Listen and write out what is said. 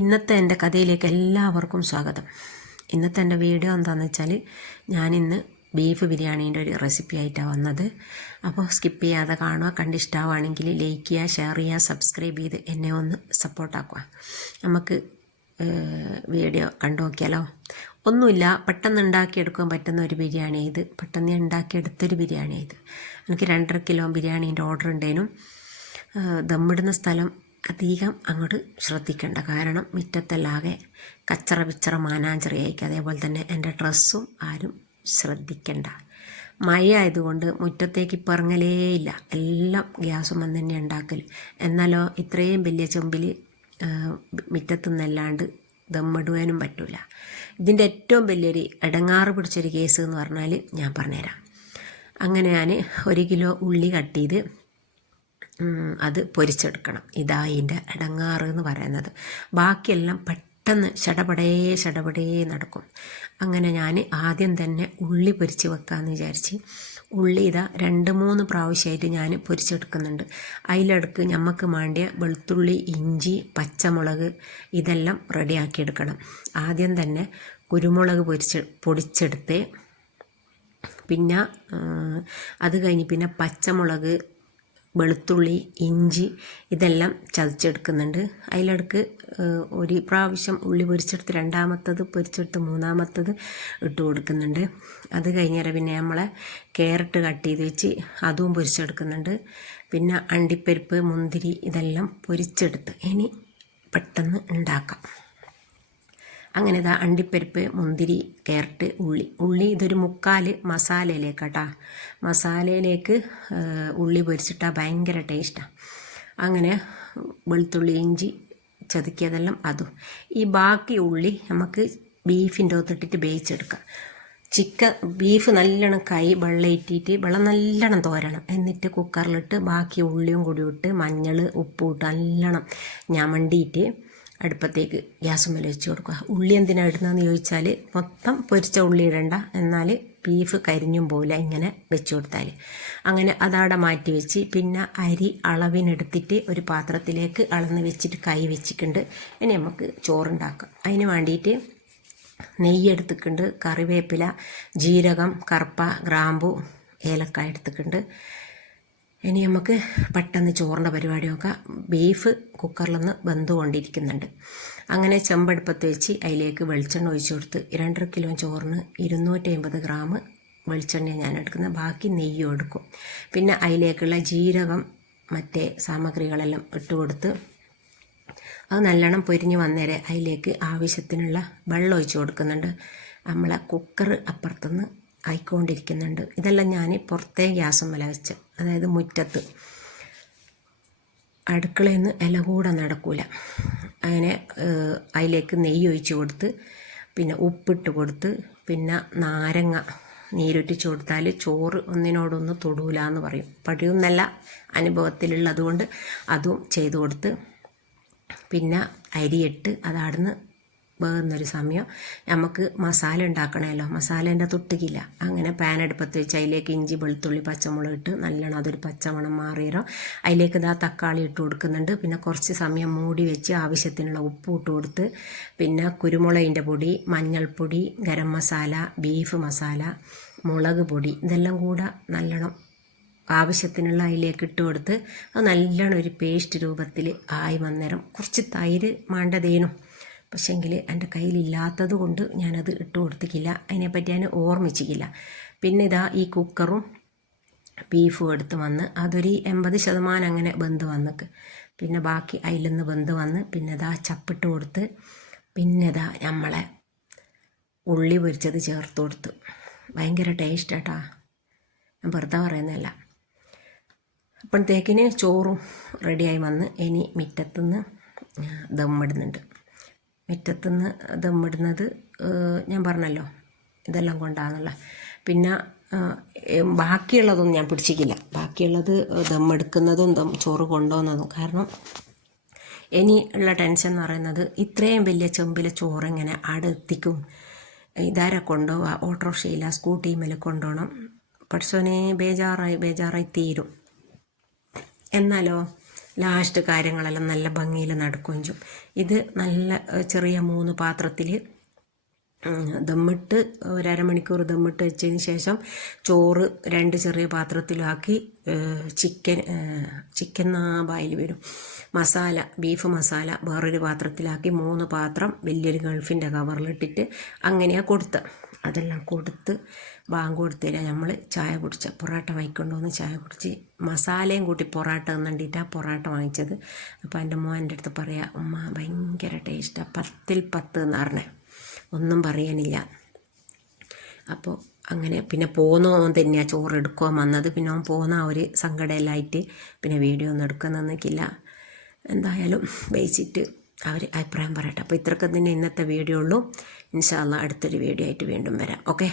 ഇന്നത്തെ എൻ്റെ കഥയിലേക്ക് എല്ലാവർക്കും സ്വാഗതം. ഇന്നത്തെ എൻ്റെ വീഡിയോ എന്താണെന്ന് വെച്ചാൽ ഞാനിന്ന് ബീഫ് ബിരിയാണീൻ്റെ ഒരു റെസിപ്പി ആയിട്ടാണ് വന്നത്. അപ്പോൾ സ്കിപ്പ് ചെയ്യാതെ കാണുക. കണ്ടിഷ്ടമാണെങ്കിൽ ലൈക്ക് ചെയ്യുക, ഷെയർ ചെയ്യുക, സബ്സ്ക്രൈബ് ചെയ്ത് എന്നെ ഒന്ന് സപ്പോർട്ടാക്കുക. നമുക്ക് വീഡിയോ കണ്ടു നോക്കിയാലോ. ഒന്നുമില്ല, പെട്ടെന്ന് ഉണ്ടാക്കിയെടുക്കാൻ പറ്റുന്ന ഒരു ബിരിയാണി ഇത്. പെട്ടെന്ന് ഉണ്ടാക്കിയെടുത്തൊരു ബിരിയാണി ഇത്. എനിക്ക് 2.5 കിലോ ബിരിയാണീൻ്റെ ഓർഡർ ഉണ്ടേനും ദമ്മിടുന്ന സ്ഥലം അധികം അങ്ങോട്ട് ശ്രദ്ധിക്കേണ്ട. കാരണം മുറ്റത്തെല്ലാകെ കച്ചറ പിച്ചറ മാനാഞ്ചറിയായിരിക്കും. അതേപോലെ തന്നെ എൻ്റെ ഡ്രസ്സും ആരും ശ്രദ്ധിക്കേണ്ട. മഴ ആയതുകൊണ്ട് മുറ്റത്തേക്ക് ഇപ്പോൾ ഇറങ്ങലേ ഇല്ല. എല്ലാം ഗ്യാസും വന്ന് തന്നെ ഉണ്ടാക്കൽ. എന്നാലോ ഇത്രയും വലിയ ചെമ്പിൽ മുറ്റത്തു നിന്നല്ലാണ്ട് ദമ്മിടുവാനും പറ്റില്ല. ഇതിൻ്റെ ഏറ്റവും വലിയൊരു ഇടങ്ങാറ് പിടിച്ചൊരു കേസ് എന്ന് പറഞ്ഞാൽ ഞാൻ പറഞ്ഞുതരാം. അങ്ങനെ ഞാൻ 1 കിലോ ഉള്ളി കട്ട് ചെയ്ത് അത് പൊരിച്ചെടുക്കണം. ഇതാ ഇതിൻ്റെ ഇടങ്ങാറ് എന്ന് പറയുന്നത്. ബാക്കിയെല്ലാം പെട്ടെന്ന് ഷടപടേ നടക്കും. അങ്ങനെ ഞാൻ ആദ്യം തന്നെ ഉള്ളി പൊരിച്ച് വെക്കാമെന്ന് വിചാരിച്ച് ഉള്ളി ഇതാ 2-3 പ്രാവശ്യമായിട്ട് ഞാൻ പൊരിച്ചെടുക്കുന്നുണ്ട്. അതിലിടക്ക് നമുക്ക് വേണ്ടിയ വെളുത്തുള്ളി, ഇഞ്ചി, പച്ചമുളക് ഇതെല്ലാം റെഡിയാക്കിയെടുക്കണം. ആദ്യം തന്നെ കുരുമുളക് പൊടിച്ചെടുത്ത് പിന്നെ അത് കഴിഞ്ഞ് പിന്നെ പച്ചമുളക്, വെളുത്തുള്ളി, ഇഞ്ചി ഇതെല്ലാം ചതച്ചെടുക്കുന്നുണ്ട്. അതിലിടക്ക് ഒരു പ്രാവശ്യം ഉള്ളി പൊരിച്ചെടുത്ത് രണ്ടാമത്തത് പൊരിച്ചെടുത്ത് മൂന്നാമത്തത് ഇട്ട് കൊടുക്കുന്നുണ്ട്. അത് കഴിഞ്ഞേരം പിന്നെ നമ്മളെ ക്യാരറ്റ് കട്ട് ചെയ്ത് വെച്ച് അതും പൊരിച്ചെടുക്കുന്നുണ്ട്. പിന്നെ അണ്ടിപ്പരിപ്പ്, മുന്തിരി ഇതെല്ലാം പൊരിച്ചെടുത്ത് ഇനി പെട്ടെന്ന് ഉണ്ടാക്കാം. അങ്ങനെ ഇതാ അണ്ടിപ്പരിപ്പ്, മുന്തിരി, ക്യാരറ്റ്, ഉള്ളി ഇതൊരു 3/4 മസാലയിലേക്കാട്ടോ. മസാലയിലേക്ക് ഉള്ളി പൊരിച്ചിട്ടാൽ ഭയങ്കര ടേസ്റ്റാണ്. അങ്ങനെ വെളുത്തുള്ളി, ഇഞ്ചി ചതുക്കിയതെല്ലാം അതും. ഈ ബാക്കി ഉള്ളി നമുക്ക് ബീഫിൻ്റെ ഒത്തിട്ടിട്ട് വേവിച്ചെടുക്കാം. ബീഫ് നല്ലോണം വെള്ളം ഇട്ടിട്ട് വെള്ളം നല്ലോണം തോരണം. എന്നിട്ട് കുക്കറിലിട്ട് ബാക്കി ഉള്ളിയും കൂടി ഇട്ട് മഞ്ഞൾ, ഉപ്പ് ഇട്ട് നല്ലോണം ഞമണ്ടിയിട്ട് അടുപ്പത്തേക്ക് ഗ്യാസുമ്മേൽ വെച്ച് കൊടുക്കുക. ഉള്ളി എന്തിനാണ് ഇടുന്നതെന്ന് ചോദിച്ചാൽ മൊത്തം പൊരിച്ച ഉള്ളി ഇടണ്ട, എന്നാൽ ബീഫ് കരിഞ്ഞും പോലെ ഇങ്ങനെ വെച്ച് കൊടുത്താൽ. അങ്ങനെ അതവിടെ മാറ്റി വെച്ച് പിന്നെ അരി അളവിനെടുത്തിട്ട് ഒരു പാത്രത്തിലേക്ക് അളന്ന് വെച്ചിട്ട് കൈ വെച്ചിട്ടുണ്ട്. ഇനി നമുക്ക് ചോറുണ്ടാക്കാം. അതിന് വേണ്ടിയിട്ട് നെയ്യ് എടുത്തിട്ടുണ്ട്, കറിവേപ്പില, ജീരകം, കറുപ്പ, ഗ്രാമ്പു, ഏലക്കായ എടുത്തിട്ടുണ്ട്. ഇനി നമുക്ക് പെട്ടെന്ന് ചോറിൻ്റെ പരിപാടി നോക്കാം. ബീഫ് കുക്കറിൽ നിന്ന് വെന്തുകൊണ്ടിരിക്കുന്നുണ്ട്. അങ്ങനെ ചെമ്പടുപ്പത്ത് വെച്ച് അതിലേക്ക് വെളിച്ചെണ്ണ ഒഴിച്ച് കൊടുത്ത് 2.5 കിലോ ചോറിന് 250 ഗ്രാം വെളിച്ചെണ്ണ ഞാൻ എടുക്കുന്നത്. ബാക്കി നെയ്യും എടുക്കും. പിന്നെ അതിലേക്കുള്ള ജീരകം മറ്റേ സാമഗ്രികളെല്ലാം ഇട്ട് കൊടുത്ത് അത് നല്ലോണം പൊരിഞ്ഞ് വന്നേരെ അതിലേക്ക് ആവശ്യത്തിനുള്ള വെള്ളം ഒഴിച്ച് കൊടുക്കുന്നുണ്ട്. നമ്മളെ കുക്കർ അപ്പുറത്തുനിന്ന് ആയിക്കൊണ്ടിരിക്കുന്നുണ്ട്. ഇതെല്ലാം ഞാൻ പുറത്തേ ഗ്യാസുമ്മേല വെച്ച്, അതായത് മുറ്റത്ത്. അടുക്കളയിൽ നിന്ന് ഇല കൂടെ നടക്കൂല. അങ്ങനെ അതിലേക്ക് നെയ്യ് ഒഴിച്ച് കൊടുത്ത് പിന്നെ ഉപ്പിട്ട് കൊടുത്ത് പിന്നെ നാരങ്ങ നീരൊറ്റിച്ച് കൊടുത്താൽ ചോറ് ഒന്നിനോടൊന്ന് തൊടൂല എന്ന് പറയും. പടിയൊന്നല്ല, അനുഭവത്തിലുള്ളതുകൊണ്ട് അതും ചെയ്തു കൊടുത്ത് പിന്നെ അരിയിട്ട് അതാടുന്ന് വേകുന്നൊരു സമയം നമുക്ക് മസാല ഉണ്ടാക്കണമല്ലോ. മസാലേൻ്റെ തൊട്ടുകില്ല. അങ്ങനെ പാൻ അടുപ്പത്ത് വെച്ച് അതിലേക്ക് ഇഞ്ചി, വെളുത്തുള്ളി, പച്ചമുളക് ഇട്ട് നല്ലോണം അതൊരു പച്ചമണം മാറിയോ അതിലേക്ക് ഇതാ തക്കാളി ഇട്ട് കൊടുക്കുന്നുണ്ട്. പിന്നെ കുറച്ച് സമയം മൂടി വെച്ച് ആവശ്യത്തിനുള്ള ഉപ്പ് ഇട്ട് കൊടുത്ത് പിന്നെ കുരുമുളകിൻ്റെ പൊടി, മഞ്ഞൾപ്പൊടി, ഗരം മസാല, ബീഫ് മസാല, മുളക് പൊടി ഇതെല്ലാം കൂടെ നല്ലോണം ആവശ്യത്തിനുള്ള അതിലേക്ക് ഇട്ട് കൊടുത്ത് അത് നല്ലോണം ഒരു പേസ്റ്റ് രൂപത്തിൽ ആയി വന്നേരം കുറച്ച് തൈര് മാണ്ടതേനും. പക്ഷേങ്കിൽ എൻ്റെ കയ്യിലില്ലാത്തത് കൊണ്ട് ഞാനത് ഇട്ട് കൊടുത്തിക്കില്ല. അതിനെപ്പറ്റി ഞാൻ ഓർമ്മിച്ചിക്കില്ല. പിന്നെ ഇതാ ഈ കുക്കറും ബീഫും എടുത്ത് വന്ന് അതൊരു 80% അങ്ങനെ വെന്ത് വന്നിക്ക്. പിന്നെ ബാക്കി അതിൽ നിന്ന് വെന്ത് വന്ന് പിന്നെ ഇതാ ചപ്പിട്ട് കൊടുത്ത് പിന്നെ ഇതാ നമ്മളെ ഉള്ളി പൊരിച്ചത് ചേർത്ത് കൊടുത്ത്. ഭയങ്കര ടേസ്റ്റാട്ടാ, ഞാൻ വെറുതെ പറയുന്നതല്ല. അപ്പോഴത്തേക്കിന് ചോറും റെഡിയായി വന്ന് ഇനി മുറ്റത്തുനിന്ന് ദമ്മിടുന്നുണ്ട്. മുറ്റത്തുനിന്ന് ദമ്മിടുന്നത് ഞാൻ പറഞ്ഞല്ലോ ഇതെല്ലാം കൊണ്ടാണെന്നുള്ള. പിന്നെ ബാക്കിയുള്ളതൊന്നും ഞാൻ പിടിച്ചിക്കില്ല. ബാക്കിയുള്ളത് ദമ്മെടുക്കുന്നതും ചോറ് കൊണ്ടുപോകുന്നതും. കാരണം ഇനി ഉള്ള ടെൻഷൻ എന്ന് പറയുന്നത് ഇത്രയും വലിയ ചെമ്പിലെ ചോറ് എങ്ങനെ അവിടെ എത്തിക്കും, ഇതാരെ കൊണ്ടുപോവുക, ഓട്ടോറിക്ഷയില്ല സ്കൂട്ടിമേൽ കൊണ്ടുപോകണം. പഠിച്ചോനെ ബേജാറായി തീരും. എന്നാലോ ലാസ്റ്റ് കാര്യങ്ങളെല്ലാം നല്ല ഭംഗിയിൽ നടക്കുകയും ചെയ്യും. ഇത് നല്ല ചെറിയ 3 പാത്രത്തിൽ ദമ്മിട്ട് ഒരു അരമണിക്കൂർ ദമ്മിട്ട് വെച്ചതിന് ശേഷം ചോറ് 2 ചെറിയ പാത്രത്തിലാക്കി ചിക്കൻ ബായിൽ വരും, മസാല ബീഫ് മസാല വേറൊരു പാത്രത്തിലാക്കി 3 പാത്രം വലിയൊരു ഗൾഫിൻ്റെ കവറിലിട്ടിട്ട് അങ്ങനെയാണ് കൊടുത്തത്. അതെല്ലാം കൊടുത്ത് ബാങ്ക് കൊടുത്തില്ല, നമ്മൾ ചായ കുടിച്ച പൊറോട്ട വാങ്ങിക്കൊണ്ടുവന്ന് ചായ കുടിച്ച് മസാലയും കൂട്ടി പൊറോട്ട തന്നിട്ടാണ് പൊറോട്ട വാങ്ങിച്ചത്. അപ്പോൾ എൻ്റെ മോൻ്റെ അടുത്ത് പറയാം, ഉമ്മ ഭയങ്കര ടേസ്റ്റാണ്, 10ൽ 10 എന്ന് പറഞ്ഞേ, ഒന്നും പറയാനില്ല. അപ്പോൾ അങ്ങനെ പിന്നെ പോന്നോ തന്നെയാണ് ചോറ് എടുക്കുവാൻ വന്നത്. പിന്നെ അവൻ പോന്ന ഒരു സങ്കടമെല്ലാമായിട്ട് പിന്നെ വീഡിയോ ഒന്നും എടുക്കാൻ നിൽക്കില്ല. എന്തായാലും വെച്ചിട്ട് അവർ അഭിപ്രായം പറയട്ടെ. അപ്പോൾ ഇത്രയൊക്കെ തന്നെ ഇന്നത്തെ വീഡിയോ ഉള്ളൂ. ഇൻഷാ അല്ലാഹ് അടുത്തൊരു വീഡിയോ ആയിട്ട് വീണ്ടും വരാം. ഓക്കെ.